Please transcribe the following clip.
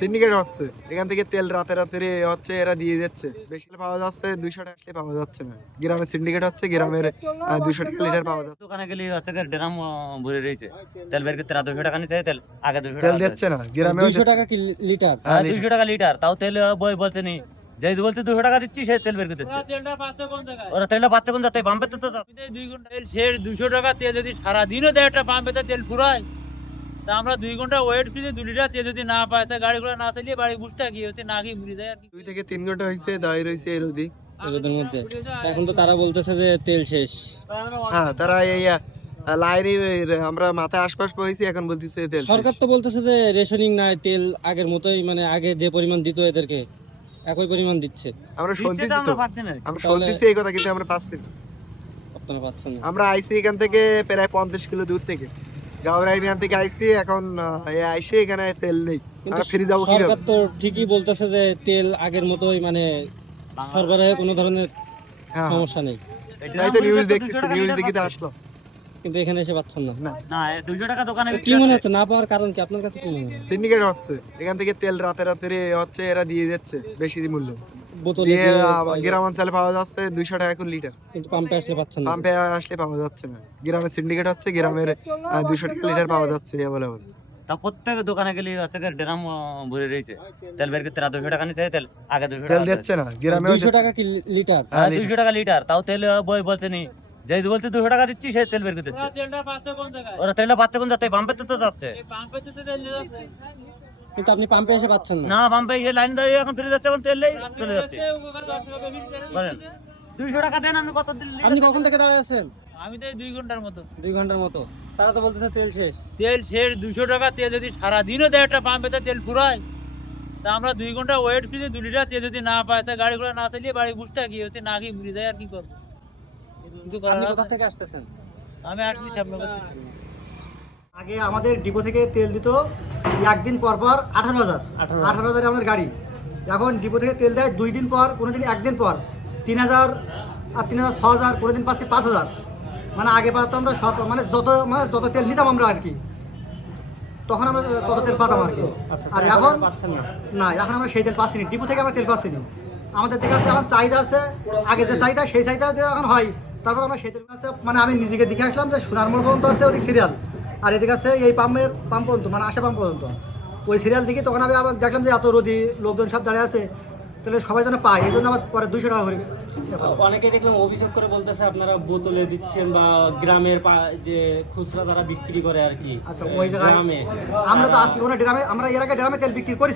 Syndicate হচ্ছে, এখান থেকে তেল রাতে রাতে হচ্ছে, এরা দিয়ে যাচ্ছে। বেশি পাওয়া যাচ্ছে 200 টাকা আসলে পাওয়া যাচ্ছে না। গ্রামে সিন্ডিকেট হচ্ছে, গ্রামের 200 টাকা লিটার পাওয়া যাচ্ছে। দোকানে গেলে হচ্ছে কি ড্রাম ভরে রয়েছে, তেল বের করতে 200 টাকা নিচ্ছে, তেল আগে 200 তেল টাকা দিচ্ছে না, গ্রামেও 200 টাকা কি লিটার? হ্যাঁ, 200 টাকা লিটার, তাও তেল বই বলছে নি যে বলতে 200 টাকা দিচ্ছি, সে তেল বের করতে ওরা তেলটা পাচ্ছে কোন জায়গায়? ওরা তেলটা পাচ্ছে কোন যাতে পাম্পে তো আমি তো এই 2 ঘন্টা তেল শেষ, 200 টাকা তেল যদি সারাদিনও দেয় একটা পাম্পে তেল ফুরায়, তা আমরা 2 ঘন্টা ওয়েট করে 2 লিটার তেল যদি না পাই, তা গাড়ি ঘোড়া না চালিয়ে বাড়ি বুঝতে কি হচ্ছে, না কি ঘুরে যায় আর কি। 2 থেকে 3 ঘন্টা হয়েছে দাঁড়িয়ে রয়েছে এর ওদিক। এর মধ্যে এখন তো তারা বলতেছে যে তেল শেষ। হ্যাঁ, তারা এই লাইনে আমরা মাথায় আশপাশ হয়েছি, এখন বলতেছে তেল শেষ। সরকার তো বলতেছে যে রেশনিং নাই, তেল আগের মতোই, মানে আগে যে পরিমাণ দিত এদেরকে একই পরিমাণ দিচ্ছে। আমরা শুনতেছি তো, আমরা পাচ্ছি না। আমরা তাহলে- শুনতেছি এই কথা, কিন্তু আমরা পাচ্ছি না। আপনারা পাচ্ছেন না। আমরা আইসি এখান থেকে প্রায় 50 কিলো দূর থেকে, গাওরা এরিয়া থেকে আইসি। এখন আইসে এখানে তেল নেই, কিন্তু আমরা ফিরে যাবো কিভাবে? সরকার তো ঠিকই বলতেছে যে তেল আগের মতোই, মানে সরবরাহে কোনো ধরনের হ্যাঁ, সমস্যা নেই, তাই তো নিউজ দেখতেছি, নিউজ দেখি তো আসলো। কিন্তু এখানে এসে পাচ্ছেন না। না, 200 টাকা দোকানে তো কি মনে হচ্ছে না পাওয়ার কারণ কি আপনার কাছে? কি মনে হয়? সিন্ডিকেট হচ্ছে, এখান থেকে তেল রাতে রাতে হচ্ছে, এরা দিয়ে যাচ্ছে বেশি মূল্য বোতলে দিয়ে। দিয়ে গ্রাম অঞ্চলে পাওয়া যাচ্ছে 200 টাকা করে লিটার, কিন্তু পাম্পে আসলে পাচ্ছেন না। পাম্পে আসলে পাওয়া যাচ্ছে না। গ্রামে সিন্ডিকেট হচ্ছে, গ্রামের 200 টাকা লিটার পাওয়া যাচ্ছে অ্যাভেলেবল। তা প্রত্যেক দোকানে গেলে হচ্ছে কি ড্রাম ভরে রয়েছে, তেল বের করতে 200 টাকা নিচ্ছে, তেল আগে 200 তেল টাকা দিচ্ছে না, গ্রামেও 200 টাকা কি লিটার? 200 টাকা লিটার, তাও তেল বই বলছে নি যে বলতে 200 টাকা দিচ্ছি, সে তেল বের করতে ওরা তেলটা পাচ্ছে কোন জায়গায়? ওরা তেলটা পাচ্ছে কোন যাতে পাম্পে তো যাচ্ছে এই পাম্পে তো তেল যাচ্ছে। কিন্তু আপনি পাম্পে এসে পাচ্ছেন না। না, পাম্পে এসে লাইন দাঁড়িয়ে এখন ফিরে যাচ্ছে, এখন তেল নেই, চলে যাচ্ছে। ওখানে 10 টাকা বেশি তেল বলেন, 200 টাকা দেন, আমি কত দিন আপনি কখন থেকে দাঁড়িয়ে আছেন? আমি তো এই 2 ঘন্টার মতো 2 ঘন্টার মতো। তারা তো বলতেছে তেল শেষ। তেল শেষ, 200 টাকা তেল যদি সারাদিনও দেয় একটা পাম্পে তেল ফুরায়, তা আমরা 2 ঘন্টা ওয়েট করে 2 লিটার তেল যদি না পাই, তা গাড়ি ঘোড়া না চালিয়ে বাড়ি বুঝতে কি হচ্ছে, না কি ঘুরে যায় আর কি করবো। কিছু করার আপনি আছে? কোথা থেকে আসতেছেন? আমি আসছি সামনে। আগে আমাদের ডিপো থেকে তেল দিত একদিন পর পর 18,000 আমাদের গাড়ি। এখন ডিপো থেকে তেল দেয় 2 দিন পর, কোনো দিন একদিন পর 3,000 আর 3,000 6,000, কোনো দিন পাচ্ছি 5,000। মানে আগে পাতাম আমরা সব, মানে যত তেল নিতাম আমরা আর কি, তখন আমরা তত তেল পাতাম আর কি। আর এখন পাচ্ছেন না। না, এখন আমরা সেই তেল পাচ্ছি না, ডিপো থেকে আমরা তেল পাচ্ছি না। আমাদের দিকে আছে, আমার চাহিদা আছে, আগে যে চাহিদা সেই চাহিদা দিয়ে এখন হয়। তারপর আমরা সেই তেল আছে, মানে আমি নিজেকে দেখে আসলাম যে সোনারমোড় পর্যন্ত আছে ওদিক সিরিয়াল, আর এদিকে আছে এই পাম্প পর্যন্ত, মানে আশা পাম্প পর্যন্ত ওই সিরিয়াল দিকে। তখন আমি আবার দেখলাম যে এত রোদি, লোকজন সব দাঁড়িয়ে আছে, তাহলে সবাই যেন পায়, এই জন্য আমার পরে 200 টাকা করে। অনেকে দেখলাম অভিযোগ করে বলতেছে আপনারা বোতলে দিচ্ছেন, বা গ্রামের যে খুচরা তারা বিক্রি করে আর কি। আচ্ছা, ওই জায়গায় গ্রামে আমরা তো আজকে কোনো ড্রামে, আমরা এর আগে ড্রামে তেল বিক্রি করি।